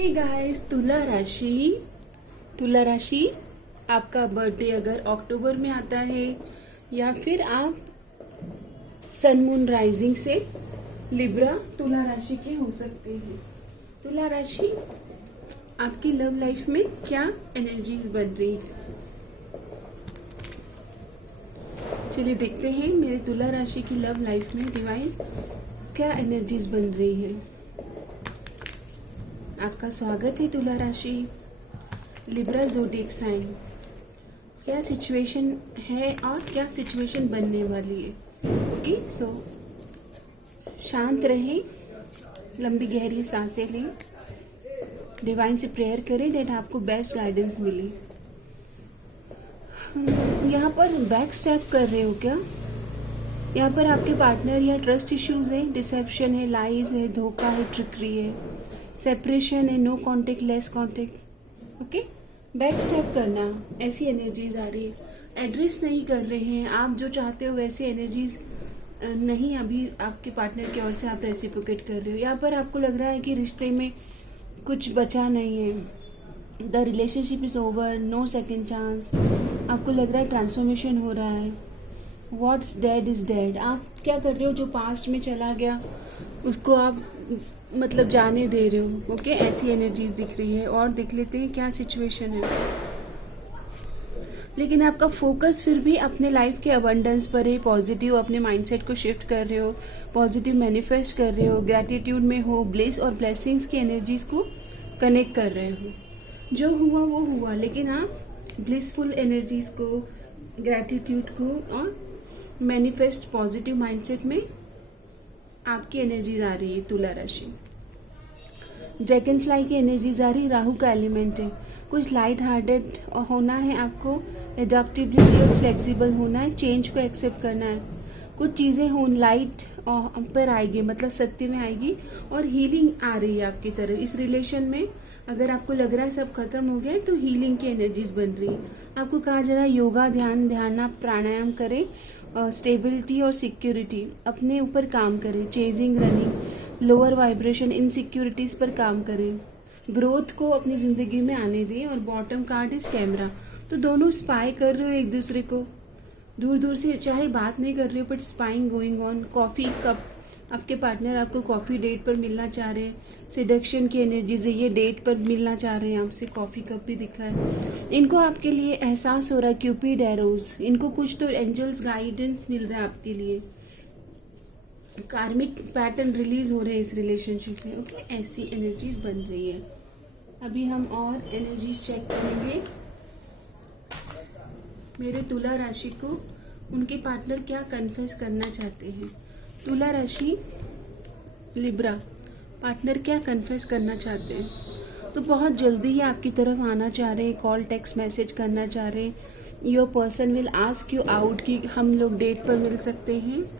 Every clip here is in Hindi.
हे गाइस, तुला राशि आपका बर्थडे अगर अक्टूबर में आता है या फिर आप सन मून राइजिंग से लिब्रा तुला राशि के हो सकते हैं। तुला राशि आपकी लव लाइफ में क्या एनर्जीज बन रही है, चलिए देखते हैं मेरे तुला राशि की लव लाइफ में डिवाइन क्या एनर्जीज बन रही है। आपका स्वागत है तुला राशि, लिब्रा ज़ोडिएक साइन। क्या सिचुएशन है और क्या सिचुएशन बनने वाली है। ओके, सो शांत रहें, लंबी गहरी सांसें लें, डिवाइन से प्रेयर करें दैट आपको बेस्ट गाइडेंस मिले। यहाँ पर बैक स्टेप कर रहे हो क्या? यहाँ पर आपके पार्टनर या ट्रस्ट इश्यूज है, डिसेप्शन है, लाइज है, धोखा है, ट्रिकरी है, सेपरेशन है, no contact, less contact. Okay, back step करना, ऐसी एनर्जीज आ रही है। एड्रेस नहीं कर रहे हैं आप जो चाहते हो वैसे एनर्जीज नहीं अभी आपके पार्टनर की ओर से आप रेसिप्रोकेट कर रहे हो। यहाँ पर आपको लग रहा है कि रिश्ते में कुछ बचा नहीं है, the relationship is over, no second chance. आपको लग रहा है ट्रांसफॉर्मेशन हो रहा है, व्हाट्स डेड इज डेड। आप क्या कर रहे हो, जो पास्ट में चला गया उसको आप मतलब जाने दे रहे हो। ओके, ऐसी एनर्जीज दिख रही है। और देख लेते हैं क्या सिचुएशन है। लेकिन आपका फोकस फिर भी अपने लाइफ के अबंडेंस पर है, पॉजिटिव अपने माइंडसेट को शिफ्ट कर रहे हो, पॉजिटिव मैनिफेस्ट कर रहे हो, ग्रैटिट्यूड में हो, ब्लिस और ब्लेसिंग्स की एनर्जीज को कनेक्ट कर रहे हो। जो हुआ वो हुआ, लेकिन आप ब्लिसफुल एनर्जीज को, ग्रैटिट्यूड को और मैनिफेस्ट पॉजिटिव माइंडसेट में आपकी एनर्जीज आ रही है। तुला राशि ड्रैगन फ्लाई की एनर्जीज आ रही, राहु का एलिमेंट है। कुछ लाइट हार्टेड होना है आपको, एडॉप्टेबिलिटी और फ्लेक्सिबल होना है, चेंज को एक्सेप्ट करना है। कुछ चीज़ें हो लाइट पर आएगी, मतलब सत्य में आएगी और हीलिंग आ रही है आपकी तरफ। इस रिलेशन में अगर आपको लग रहा है सब खत्म हो गया है तो हीलिंग की एनर्जीज बन रही है। आपको कहा जा रहा है योगा, ध्यान, आप प्राणायाम करें, स्टेबिलिटी और सिक्योरिटी अपने ऊपर काम करें, chasing, running, lower vibration, insecurities पर काम करें, ग्रोथ को अपनी ज़िंदगी में आने दें। और बॉटम कार्ड इस कैमरा, तो दोनों स्पाई कर रहे हो एक दूसरे को, दूर दूर से, चाहे बात नहीं कर रहे हो but spying going on. Coffee cup, आपके पार्टनर आपको कॉफ़ी डेट पर मिलना चाह रहे हैं, सिडक्शन की एनर्जी से ये डेट पर मिलना चाह रहे हैं आपसे, कॉफ़ी कप भी दिख रहा है। इनको आपके लिए एहसास हो रहा है, क्यूपिड एरोज, इनको कुछ तो एंजल्स गाइडेंस मिल रहा है आपके लिए, कार्मिक पैटर्न रिलीज हो रहे हैं इस रिलेशनशिप में। ओके, ऐसी एनर्जीज बन रही है। अभी हम और एनर्जीज चेक करेंगे मेरे तुला राशि को, उनके पार्टनर क्या कन्फेस करना चाहते हैं। तुला राशि लिब्रा पार्टनर क्या कन्फेस करना चाहते हैं, तो बहुत जल्दी ही आपकी तरफ आना चाह रहे हैं, कॉल टेक्स्ट मैसेज करना चाह रहे हैं। Your person will ask you out कि हम लोग डेट पर मिल सकते हैं।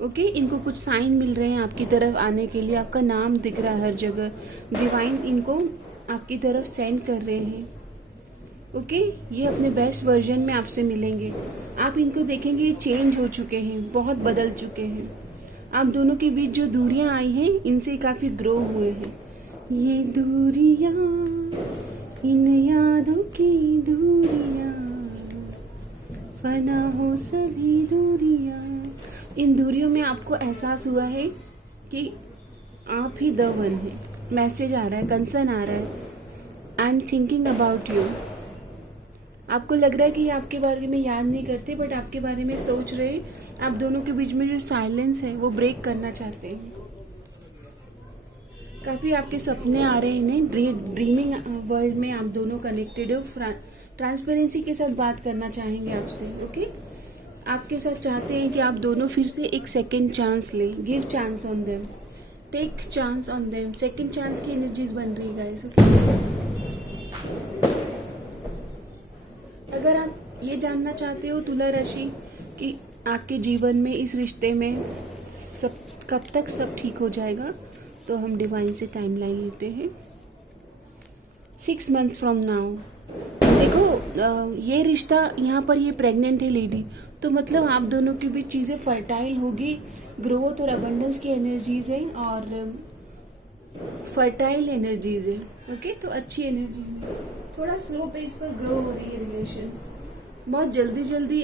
ओके, इनको कुछ साइन मिल रहे हैं आपकी तरफ आने के लिए, आपका नाम दिख रहा है हर जगह, डिवाइन इनको आपकी तरफ सेंड कर रहे हैं। ओके, ये अपने बेस्ट वर्जन में आपसे मिलेंगे। आप इनको देखेंगे ये चेंज हो चुके हैं, बहुत बदल चुके हैं। आप दोनों के बीच जो दूरियां आई हैं इनसे काफ़ी ग्रो हुए हैं। ये दूरियां, इन यादों की दूरियां, फना हो सभी दूरियां। इन दूरियों में आपको एहसास हुआ है कि आप ही द वन है। मैसेज आ रहा है, कंसर्न आ रहा है, I am thinking about you. आपको लग रहा है कि ये आपके बारे में याद नहीं करते बट आपके बारे में सोच रहे हैं। आप दोनों के बीच में जो साइलेंस है वो ब्रेक करना चाहते हैं। काफ़ी आपके सपने आ रहे हैं इन्हें, ड्रीमिंग वर्ल्ड में आप दोनों कनेक्टेड हो। ट्रांसपेरेंसी के साथ बात करना चाहेंगे आपसे। ओके, आपके साथ चाहते हैं कि आप दोनों फिर से एक सेकेंड चांस लें, give chance on them, take chance on them. Second chance की एनर्जीज बन रही है गाइस। ओके, अगर आप ये जानना चाहते हो तुला राशि कि आपके जीवन में इस रिश्ते में सब कब तक सब ठीक हो जाएगा, तो हम डिवाइन से टाइमलाइन लेते हैं। 6 मंथ्स फ्रॉम नाउ। देखो ये रिश्ता, यहाँ पर ये प्रेग्नेंट है लेडी, तो मतलब आप दोनों के बीच चीज़ें फर्टाइल होगी, ग्रोथ और अबंडेंस की एनर्जीज है। और फर्टाइल एनर्जीज है। ओके, तो अच्छी एनर्जी में थोड़ा स्लो पेस पर ग्रो हो रही है रिलेशन। बहुत जल्दी जल्दी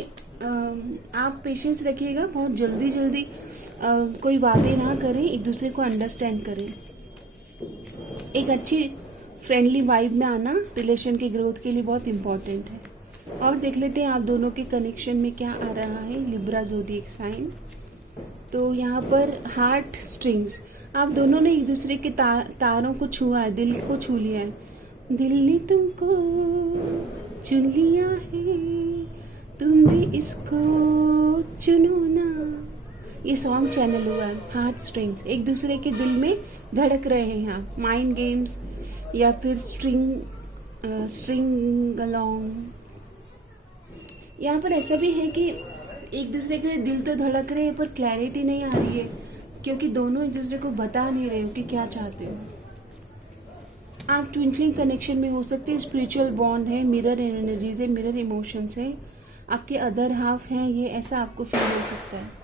आप पेशेंस रखिएगा, बहुत जल्दी जल्दी कोई वादे ना करें, एक दूसरे को अंडरस्टैंड करें। एक अच्छी फ्रेंडली वाइब में आना रिलेशन के ग्रोथ के लिए बहुत इम्पोर्टेंट है। और देख लेते हैं आप दोनों के कनेक्शन में क्या आ रहा है। लिब्रा ज़ोडिएक साइन, तो यहाँ पर हार्ट स्ट्रिंग्स, आप दोनों ने एक दूसरे के तारों को छुआ है, दिल को छू लिया है। दिल ने तुमको चुन लिया है, तुम भी इसको चुनो ना। ये सॉन्ग चैनल हुआ है। हार्ट स्ट्रिंग्स, एक दूसरे के दिल में धड़क रहे हैं आप। माइंड गेम्स या फिर स्ट्रिंग अलोंग। यहाँ पर ऐसा भी है कि एक दूसरे के दिल तो धड़क रहे हैं पर क्लैरिटी नहीं आ रही है, क्योंकि दोनों एक दूसरे को बता नहीं रहे हो कि क्या चाहते हो। आप ट्विन फ्लेम कनेक्शन में हो सकते हैं। स्पिरिचुअल बॉन्ड है, मिरर एनर्जीज है, मिरर इमोशंस है, आपके अदर हाफ हैं, ये ऐसा आपको फील हो सकता है।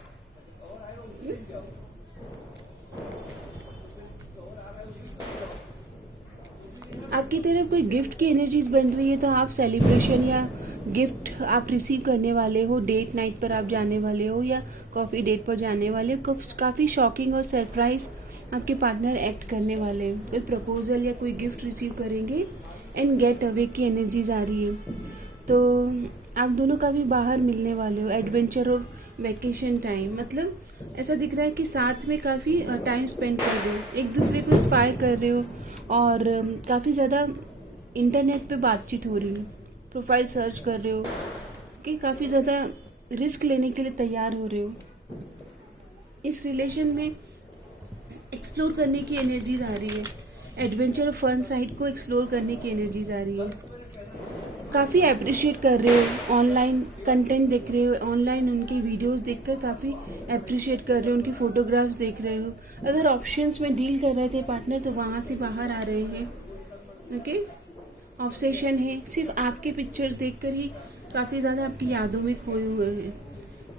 आपकी तरफ कोई गिफ्ट की एनर्जीज बन रही है, तो आप सेलिब्रेशन या गिफ्ट आप रिसीव करने वाले हो, डेट नाइट पर आप जाने वाले हो या कॉफ़ी डेट पर जाने वाले हो। काफ़ी शॉकिंग और सरप्राइज आपके पार्टनर एक्ट करने वाले हैं। कोई प्रपोजल या कोई गिफ्ट रिसीव करेंगे एंड गेट अवे की एनर्जीज आ रही है। तो आप दोनों काफ़ी बाहर मिलने वाले हो। एडवेंचर और वैकेशन टाइम, मतलब ऐसा दिख रहा है कि साथ में काफ़ी टाइम स्पेंड कर रहे हो, एक दूसरे को इंस्पायर कर रहे हो और काफ़ी ज़्यादा इंटरनेट पे बातचीत हो रही है, प्रोफाइल सर्च कर रहे हो कि काफ़ी ज़्यादा रिस्क लेने के लिए तैयार हो रहे हो। इस रिलेशन में एक्सप्लोर करने की एनर्जीज आ रही है। एडवेंचर और फन साइड को एक्सप्लोर करने की एनर्जीज आ रही है। काफ़ी अप्रिशिएट कर रहे हो, ऑनलाइन कंटेंट देख रहे हो, ऑनलाइन उनकी वीडियोस देखकर काफ़ी अप्रिशिएट कर रहे हो, उनकी फ़ोटोग्राफ्स देख रहे हो। अगर ऑप्शंस में डील कर रहे थे पार्टनर, तो वहाँ से बाहर आ रहे हैं। ओके, ऑब्सेशन है, सिर्फ आपके पिक्चर्स देखकर ही काफ़ी ज़्यादा आपकी यादों में खोए हुए हैं।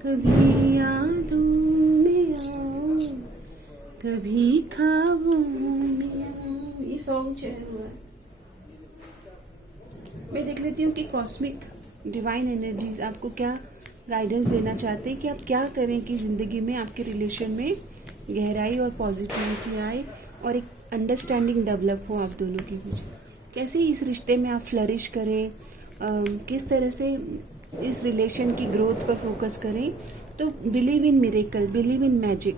कभी यादों में आओ, कभी ख्वाबों में आओ, ये सॉन्ग चल हुआ है। मैं देख लेती हूँ कि कॉस्मिक डिवाइन एनर्जीज आपको क्या गाइडेंस देना चाहते हैं कि आप क्या करें कि ज़िंदगी में आपके रिलेशन में गहराई और पॉजिटिविटी आए और एक अंडरस्टैंडिंग डेवलप हो आप दोनों के बीच। कैसे इस रिश्ते में आप फ्लरिश करें, किस तरह से इस रिलेशन की ग्रोथ पर फोकस करें। तो believe in miracle, believe in magic,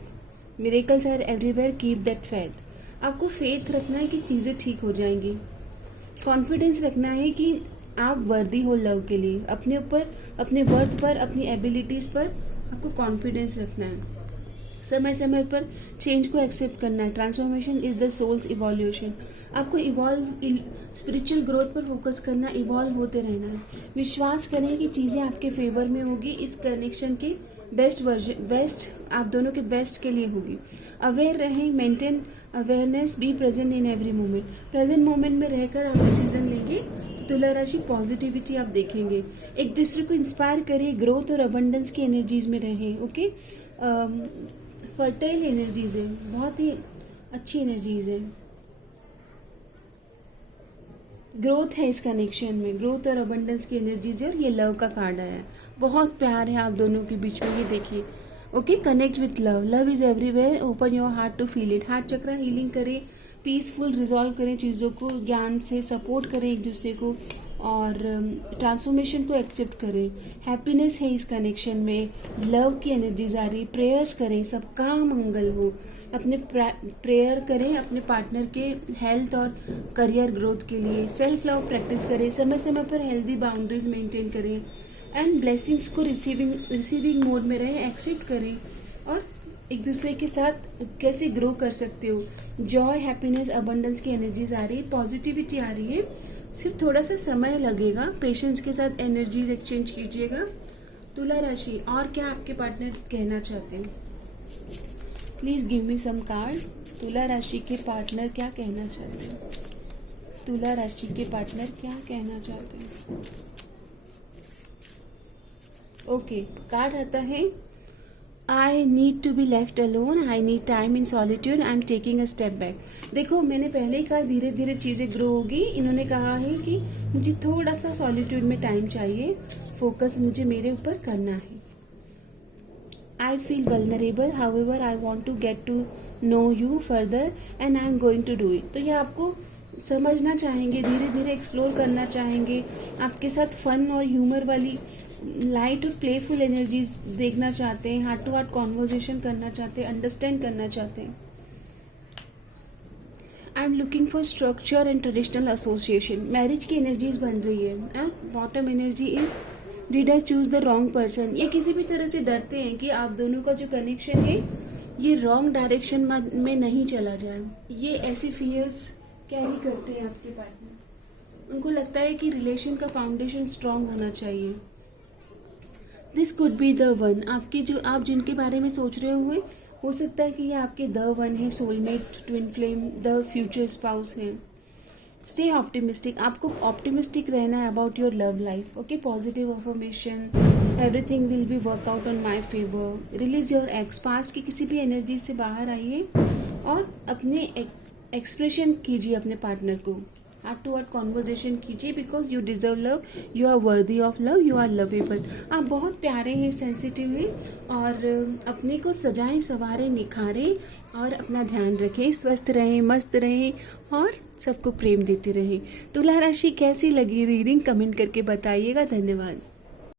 miracles are everywhere, keep that faith. आपको फेथ रखना है कि चीज़ें ठीक हो जाएंगी। कॉन्फिडेंस रखना है कि आप वर्दी हो लव के लिए। अपने ऊपर, अपने वर्थ पर, अपनी एबिलिटीज़ पर आपको कॉन्फिडेंस रखना है। समय समय पर चेंज को एक्सेप्ट करना है। Transformation is the soul's evolution. आपको इवॉल्व, स्पिरिचुअल ग्रोथ पर फोकस करना, इवॉल्व होते रहना है। विश्वास करें कि चीज़ें आपके फेवर में होगी। इस कनेक्शन के बेस्ट वर्जन, बेस्ट आप दोनों के बेस्ट के लिए होगी। अवेयर रहें, maintain awareness, be present in every moment. Present moment में रहकर आप डिसीजन लेंगे तो तुला राशि पॉजिटिविटी आप देखेंगे। एक दूसरे को इंस्पायर करें, ग्रोथ और अबंडेंस की एनर्जीज में रहें। ओके, फर्टाइल एनर्जीज है, बहुत ही अच्छी एनर्जीज है। ग्रोथ है इस कनेक्शन में, ग्रोथ और अबंडेंस की एनर्जीज है। और ये लव का कार्ड आया है, बहुत प्यार है आप दोनों के बीच में, ये देखिए। Okay, connect with love, love is everywhere, open your heart to feel it. Heart chakra healing करें, पीसफुल रिजॉल्व करें चीज़ों को, ज्ञान से सपोर्ट करें एक दूसरे को और ट्रांसफॉर्मेशन को एक्सेप्ट करें। हैप्पीनेस है इस कनेक्शन में, लव की एनर्जीज आ रही। प्रेयर्स करें, सबका मंगल हो। अपने प्रेयर करें अपने पार्टनर के हेल्थ और करियर ग्रोथ के लिए। सेल्फ लव प्रैक्टिस करें, समय समय पर हेल्दी बाउंड्रीज मेंटेन करें एंड ब्लेसिंग्स को रिसीविंग मोड में रहें, एक्सेप्ट करें और एक दूसरे के साथ कैसे ग्रो कर सकते हो। जॉय, हैप्पीनेस, अबंडेंस की एनर्जीज आ रही है, पॉजिटिविटी आ रही है। सिर्फ थोड़ा सा समय लगेगा, पेशेंस के साथ एनर्जीज एक्सचेंज कीजिएगा। तुला राशि, और क्या आपके पार्टनर कहना चाहते हैं? Please give me some card. तुला राशि के पार्टनर क्या कहना चाहते हैं? तुला राशि के पार्टनर क्या कहना चाहते हैं? ओके, कार्ड आता है I need to be left alone, I need time in solitude, I am taking a step back. देखो मैंने पहले ही कहा धीरे धीरे चीज़ें ग्रो होगी। इन्होंने कहा है कि मुझे थोड़ा सा सॉलिट्यूड में टाइम चाहिए, फोकस मुझे मेरे ऊपर करना है। I feel vulnerable, however I want to get to know you further and I am going to do it. तो ये आपको समझना चाहेंगे, धीरे धीरे एक्सप्लोर करना चाहेंगे, आपके साथ फन और ह्यूमर वाली लाइट और प्लेफुल एनर्जीज देखना चाहते हैं, हार्ट टू हार्ट कॉन्वर्जेशन करना चाहते हैं, अंडरस्टैंड करना चाहते हैं। I am looking for structure and traditional association, marriage की एनर्जीज बन रही है। Bottom energy is did I choose the wrong person. ये किसी भी तरह से डरते हैं कि आप दोनों का जो कनेक्शन है ये रॉन्ग डायरेक्शन में नहीं चला जाए। ये ऐसी फियर्स कैरी करते हैं आपके पार्टनर। उनको लगता है कि रिलेशन का फाउंडेशन स्ट्रांग होना चाहिए। This could be the one, आपकी जो आप जिनके बारे में सोच रहे हो सकता है कि ये आपके द वन है, soulmate, twin flame, the future spouse है। स्टे ऑप्टिमिस्टिक, आपको ऑप्टिमिस्टिक रहना है about your love life. Okay, positive affirmation, everything will be work out on my favour. Release your x, past की किसी भी एनर्जी से बाहर आइए और अपने एक्सप्रेशन कीजिए अपने पार्टनर को, हार्ट टू हार्ट कॉन्वर्जेशन कीजिए, because you deserve love, you are worthy of love, you are lovable. आप बहुत प्यारे हैं, सेंसिटिव हैं और अपने को सजाएं, संवारें, निखारें और अपना ध्यान रखें, स्वस्थ रहें, मस्त रहें और सबको प्रेम देते रहें। तुला राशि कैसी लगी रीडिंग कमेंट करके बताइएगा। धन्यवाद।